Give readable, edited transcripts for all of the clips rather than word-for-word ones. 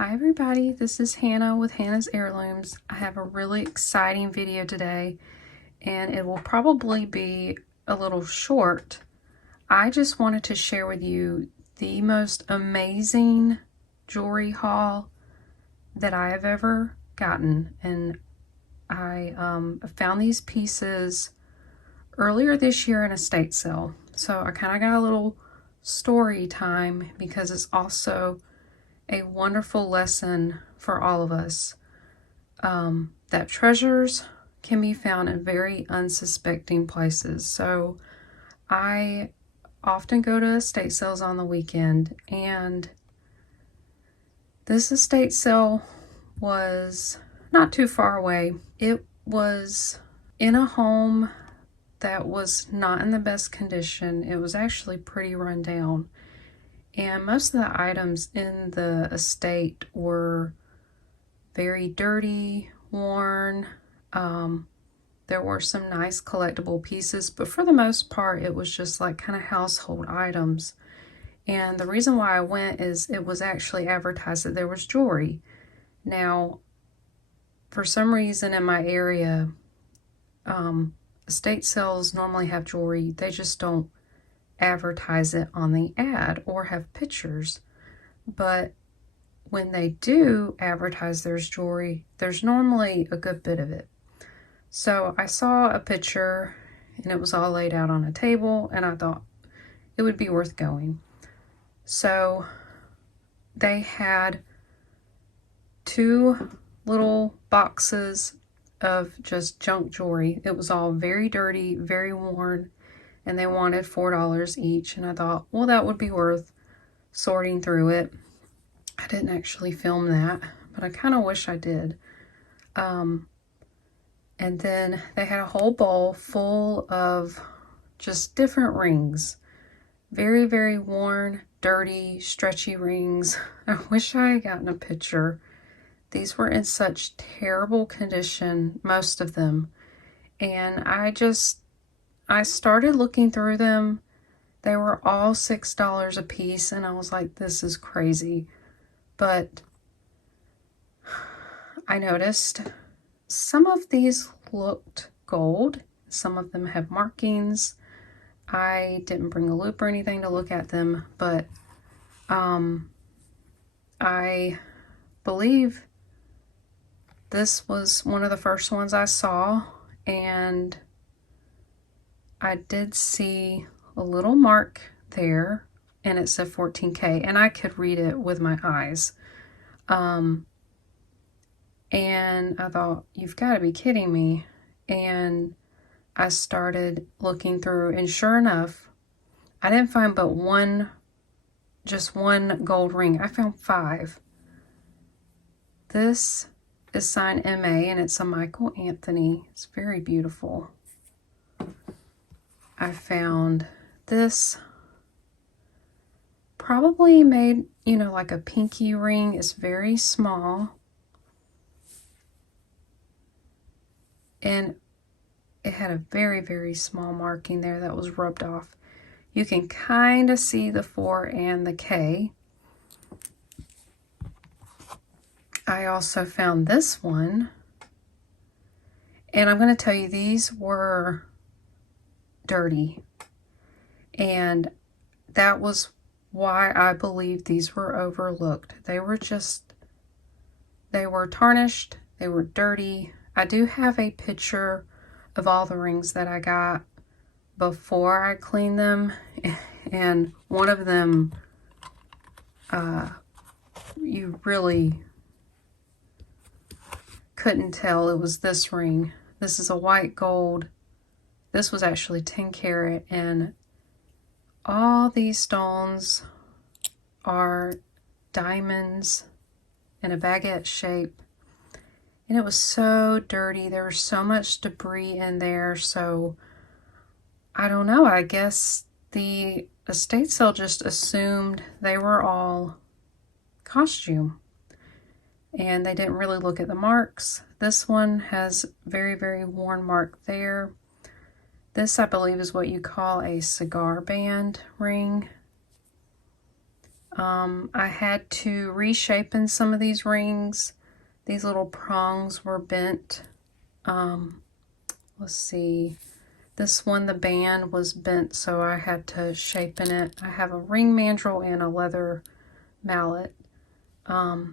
Hi everybody, this is Hannah with Hannah's Heirlooms. I have a really exciting video today and it will probably be a little short. I just wanted to share with you the most amazing jewelry haul that I have ever gotten, and I found these pieces earlier this year in a estate sale. So I kind of got a little story time because it's also a wonderful lesson for all of us, that treasures can be found in very unsuspecting places. So I often go to estate sales on the weekend, and this estate sale was not too far away. It was in a home that was not in the best condition. It was actually pretty run down. And most of the items in the estate were very dirty, worn. There were some nice collectible pieces, but for the most part, it was just like kind of household items. And the reason why I went is it was actually advertised that there was jewelry. Now, for some reason in my area, estate sales normally have jewelry. They just don't advertise it on the ad or have pictures. But when they do advertise there's jewelry, there's normally a good bit of it. So I saw a picture and it was all laid out on a table, and I thought it would be worth going. So they had two little boxes of just junk jewelry. It was all very dirty, very worn, and they wanted $4 each. And I thought, well, that would be worth sorting through it. I didn't actually film that, but I kind of wish I did. And then they had a whole bowl full of just different rings. Very, very worn, dirty, stretchy rings. I wish I had gotten a picture. These were in such terrible condition, most of them. And I started looking through them. They were all $6 a piece, and I was like, this is crazy. But I noticed some of these looked gold. Some of them have markings. I didn't bring a loupe or anything to look at them, but I believe this was one of the first ones I saw, and I did see a little mark there, and it said 14K, and I could read it with my eyes. And I thought, you've got to be kidding me. And I started looking through, and sure enough, I didn't find but just one gold ring. I found 5. This is signed MA, and it's a Michael Anthony. It's very beautiful. I found this, probably made, like a pinky ring. It's very small. And it had a very, very small marking there that was rubbed off. You can kind of see the 4 and the K. I also found this one. And I'm going to tell you, these were dirty. And that was why I believe these were overlooked. They were tarnished. They were dirty. I do have a picture of all the rings that I got before I cleaned them, and one of them, you really couldn't tell it was this ring. This is a white gold. This was actually 10 karat, and all these stones are diamonds in a baguette shape. And it was so dirty. There was so much debris in there. So I don't know. I guess the estate sale just assumed they were all costume. And they didn't really look at the marks. This one has very, very worn mark there. This, I believe, is what you call a cigar band ring. I had to reshape in some of these rings. These little prongs were bent. Let's see. This one, the band was bent, so I had to shape in it. I have a ring mandrel and a leather mallet. But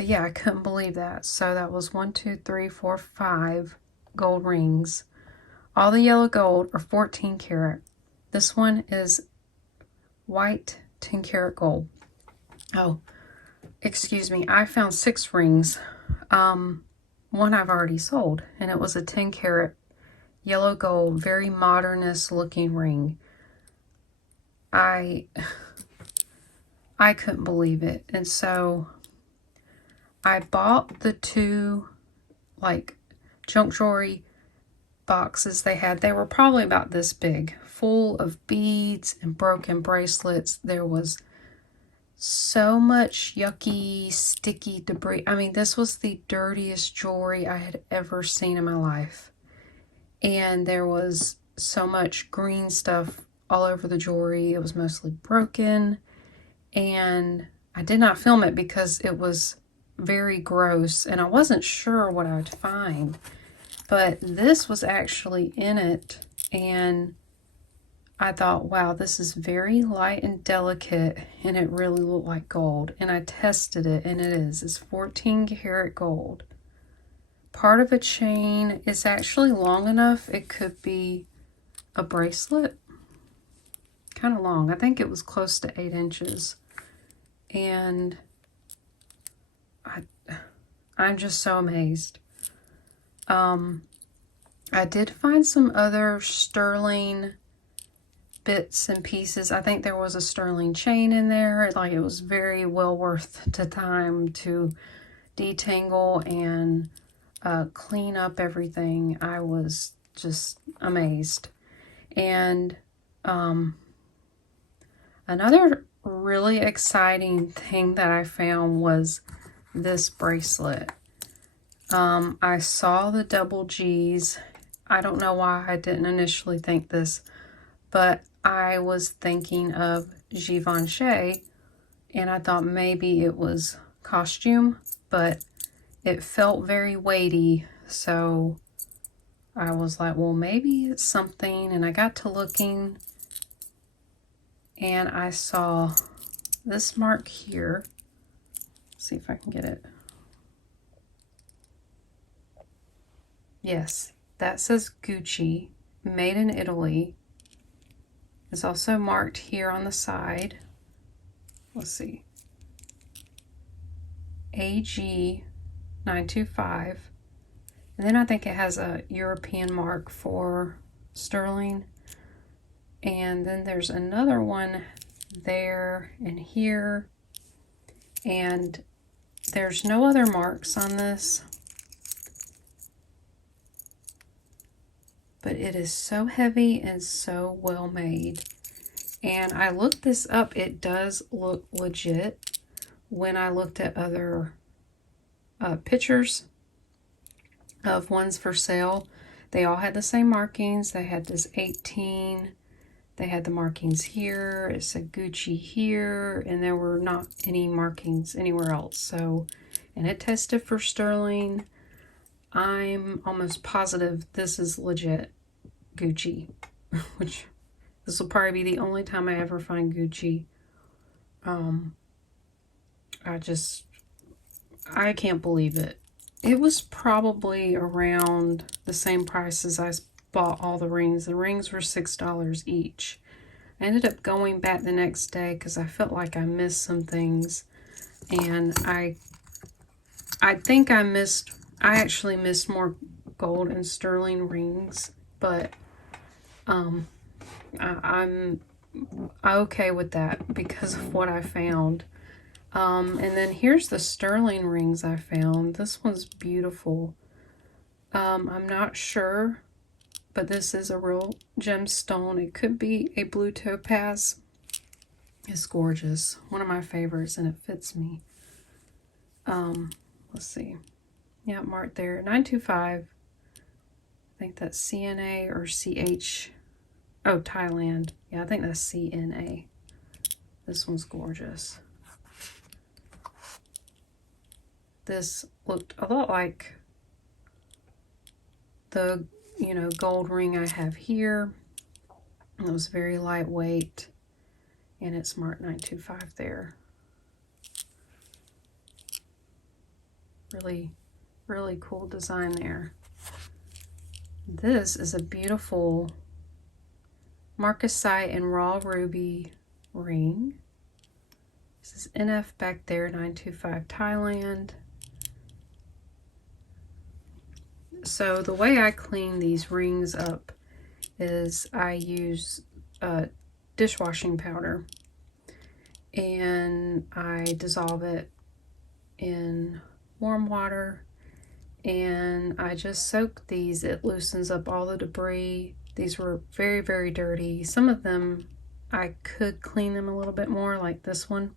yeah, I couldn't believe that. So that was 1, 2, 3, 4, 5 gold rings. All the yellow gold are 14 karat. This one is white 10 karat gold. Oh, excuse me. I found 6 rings. One I've already sold, and it was a 10 karat yellow gold, very modernist looking ring. I couldn't believe it. And so I bought the 2 like junk jewelry boxes they had. They were probably about this big, full of beads and broken bracelets. There was so much yucky, sticky debris. I mean, this was the dirtiest jewelry I had ever seen in my life. And there was so much green stuff all over the jewelry. It was mostly broken. And I did not film it because it was very gross and I wasn't sure what I would find. But this was actually in it, and I thought, wow, this is very light and delicate, and it really looked like gold. And I tested it, and it is. It's 14 karat gold. Part of a chain is actually long enough. It could be a bracelet. Kind of long. I think it was close to 8 inches. And I'm just so amazed. I did find some other sterling bits and pieces. I think there was a sterling chain in there. Like, it was very well worth the time to detangle and clean up everything. I was just amazed. And another really exciting thing that I found was this bracelet. I saw the double G's. I don't know why I didn't initially think this, but I was thinking of Givenchy, and I thought maybe it was costume, but it felt very weighty, so I was like, well, maybe it's something, and I got to looking, and I saw this mark here. Let's see if I can get it. Yes, that says Gucci, made in Italy. It's also marked here on the side. Let's see. AG 925. And then I think it has a European mark for sterling. And then there's another one there and here. And there's no other marks on this. But it is so heavy and so well made. And I looked this up. It does look legit. When I looked at other pictures of ones for sale, they all had the same markings. They had this 18. They had the markings here. It said Gucci here. And there were not any markings anywhere else. So, and it tested for sterling. I'm almost positive this is legit Gucci, which this will probably be the only time I ever find Gucci. I can't believe it. It was probably around the same price as I bought all the rings. The rings were $6 each. I ended up going back the next day because I felt like I missed some things. And I think I actually missed more gold and sterling rings, but I'm okay with that because of what I found. And then here's the sterling rings I found. This one's beautiful. I'm not sure, but this is a real gemstone. It could be a blue topaz. It's gorgeous. One of my favorites, and it fits me. Let's see. Yeah, marked there. 925. I think that's CNA or CH. Oh, Thailand. Yeah, I think that's CNA. This one's gorgeous. This looked a lot like the, gold ring I have here. It was very lightweight, and it's marked 925 there. Really, really cool design there. This is a beautiful marcasite and raw ruby ring. This is NF back there, 925 Thailand. So the way I clean these rings up is I use dishwashing powder, and I dissolve it in warm water, and I just soak these. It loosens up all the debris. These were very, very dirty. Some of them I could clean them a little bit more, like this one.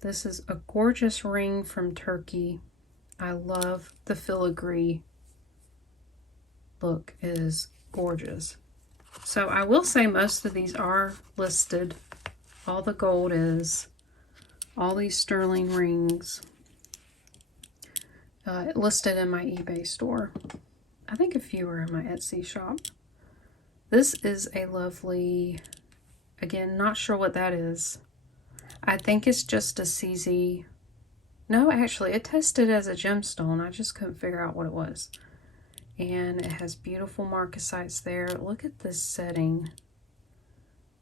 This is a gorgeous ring from Turkey. I love the filigree look. It is gorgeous. So I will say most of these are listed. All the gold is. All these sterling rings listed in my eBay store. I think a few are in my Etsy shop. This is a lovely, again, not sure what that is. I think it's just a CZ. No, actually, it tested as a gemstone. I just couldn't figure out what it was. And it has beautiful marcasites there. Look at this setting.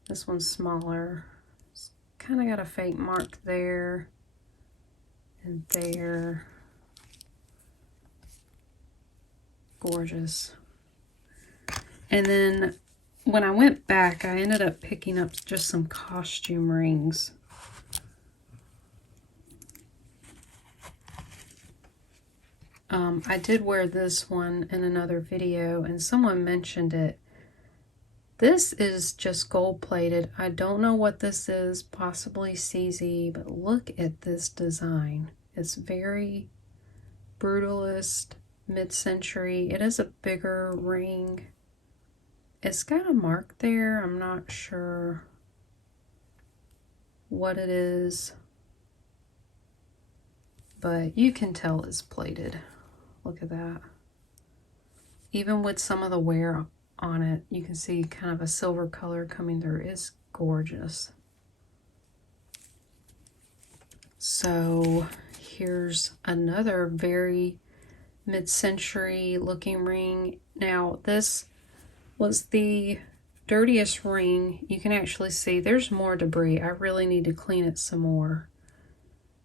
This one's smaller. It's kind of got a fake mark there and there. Gorgeous. And then when I went back, I ended up picking up just some costume rings. I did wear this one in another video, and someone mentioned it. This is just gold plated. I don't know what this is, possibly CZ, but look at this design. It's very brutalist, mid-century. It is a bigger ring. It's got a mark there. I'm not sure what it is, but you can tell it's plated. Look at that. Even with some of the wear on it, you can see kind of a silver color coming through. It's gorgeous. So here's another very mid-century looking ring. Now this was the dirtiest ring. You can actually see there's more debris. I really need to clean it some more.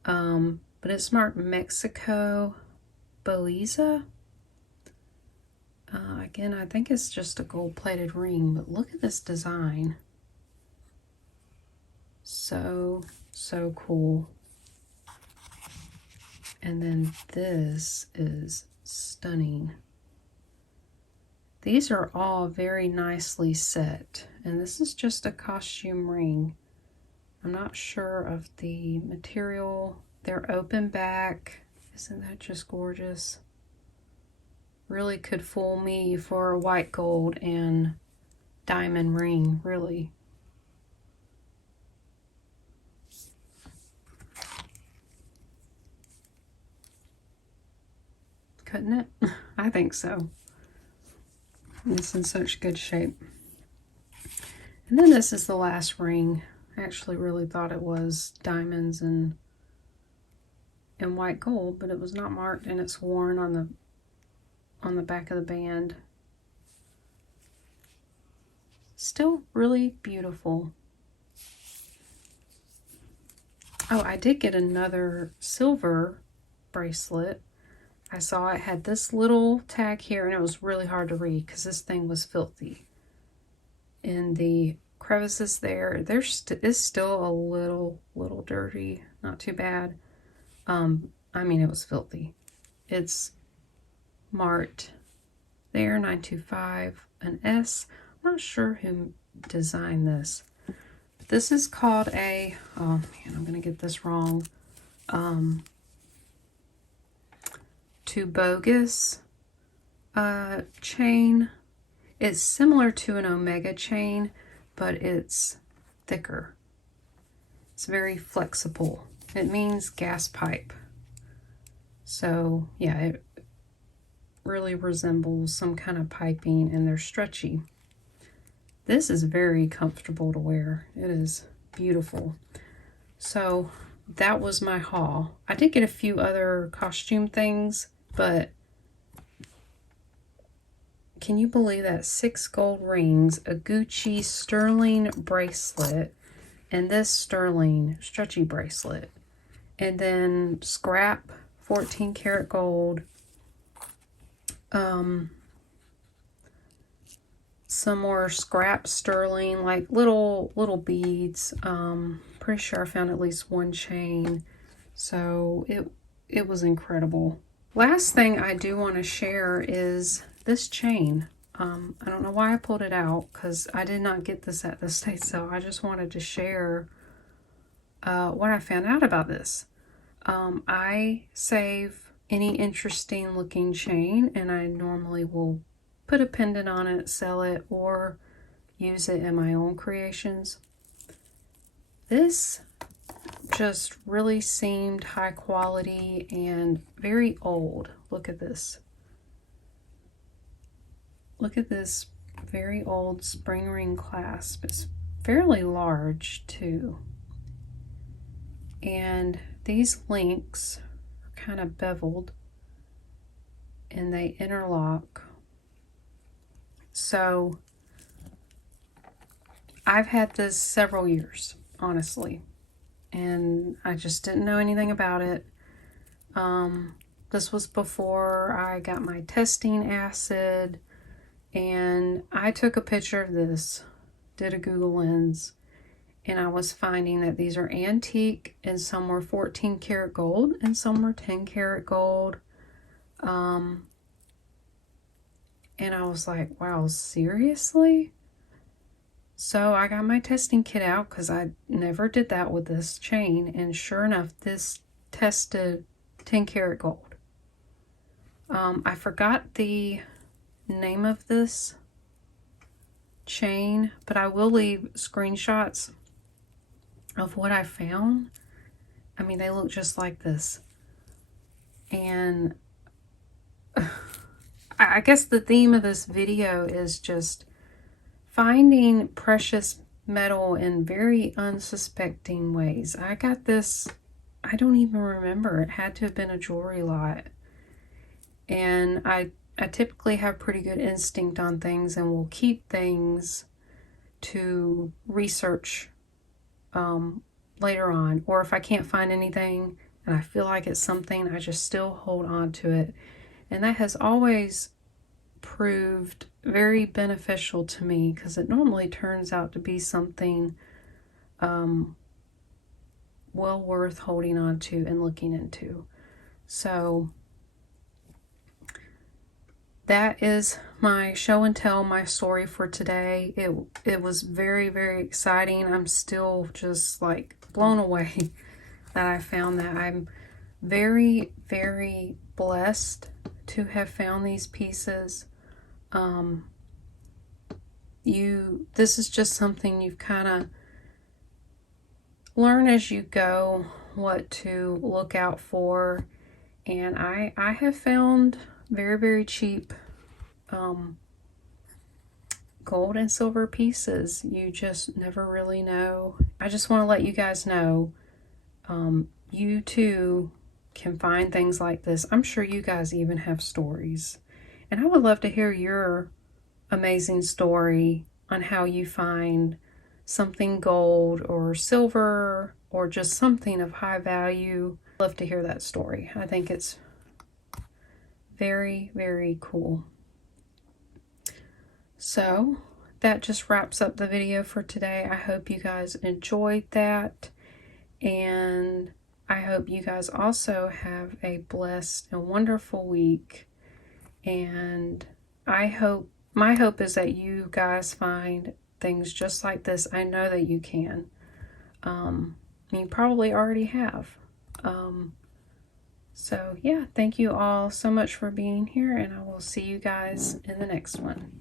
But it's marked Mexico Belize. Again, I think it's just a gold-plated ring, but look at this design. So cool. And then this is stunning. These are all very nicely set, and this is just a costume ring. I'm not sure of the material. They're open back. Isn't that just gorgeous? Really could fool me for a white gold and diamond ring, really. Couldn't it? I think so. It's in such good shape. And then this is the last ring. I actually really thought it was diamonds and white gold, but it was not marked, and it's worn on the back of the band. Still really beautiful. Oh, I did get another silver bracelet. I saw it had this little tag here, and it was really hard to read because this thing was filthy. In the crevices there, it's still a little dirty, not too bad. I mean, it was filthy. It's marked there, 925, an S. I'm not sure who designed this. This is called a, oh man, I'm gonna get this wrong. Tubogus chain. It's similar to an omega chain, but it's thicker. It's very flexible. It means gas pipe. So yeah, it really resembles some kind of piping, and they're stretchy. This is very comfortable to wear. It is beautiful. So that was my haul. I did get a few other costume things, but can you believe that? 6 gold rings, a Gucci sterling bracelet, and this sterling stretchy bracelet. And then scrap 14 karat gold. Some more scrap sterling, like little beads. Pretty sure I found at least one chain. So it was incredible. Last thing I do want to share is this chain. I don't know why I pulled it out, because I did not get this at the estate sale. I just wanted to share what I found out about this. I save any interesting looking chain, and I normally will put a pendant on it, sell it, or use it in my own creations. This just really seemed high quality and very old. Look at this. Look at this very old spring ring clasp. It's fairly large too. And these links are kind of beveled and they interlock. So I've had this several years, honestly, and I just didn't know anything about it. This was before I got my testing acid, and I took a picture of this, did a Google lens, and I was finding that these are antique, and some were 14 karat gold and some were 10 karat gold. And I was like, wow, seriously? So I got my testing kit out, because I never did that with this chain, and sure enough, this tested 10 karat gold. I forgot the name of this chain, but I will leave screenshots of what I found. I mean, they look just like this. And I guess the theme of this video is just finding precious metal in very unsuspecting ways. I got this, I don't even remember. It had to have been a jewelry lot. And I typically have pretty good instinct on things, and will keep things to research later on. Or if I can't find anything and I feel like it's something, I just still hold on to it. And that has always proved very beneficial to me, because it normally turns out to be something well worth holding on to and looking into. So that is my show and tell, my story for today. It was very, very exciting. I'm still just like blown away that I found that. I'm very, very blessed to have found these pieces. This is just something you've kind of learn as you go what to look out for. And I have found very, very cheap gold and silver pieces. You just never really know. I just want to let you guys know, you too can find things like this. I'm sure you guys even have stories, and I would love to hear your amazing story on how you find something gold or silver or just something of high value. I'd love to hear that story. I think it's very, very cool. So that just wraps up the video for today. I hope you guys enjoyed that, and I hope you guys also have a blessed and wonderful week. And my hope is that you guys find things just like this. I know that you can. You probably already have. So yeah, thank you all so much for being here, and I will see you guys in the next one.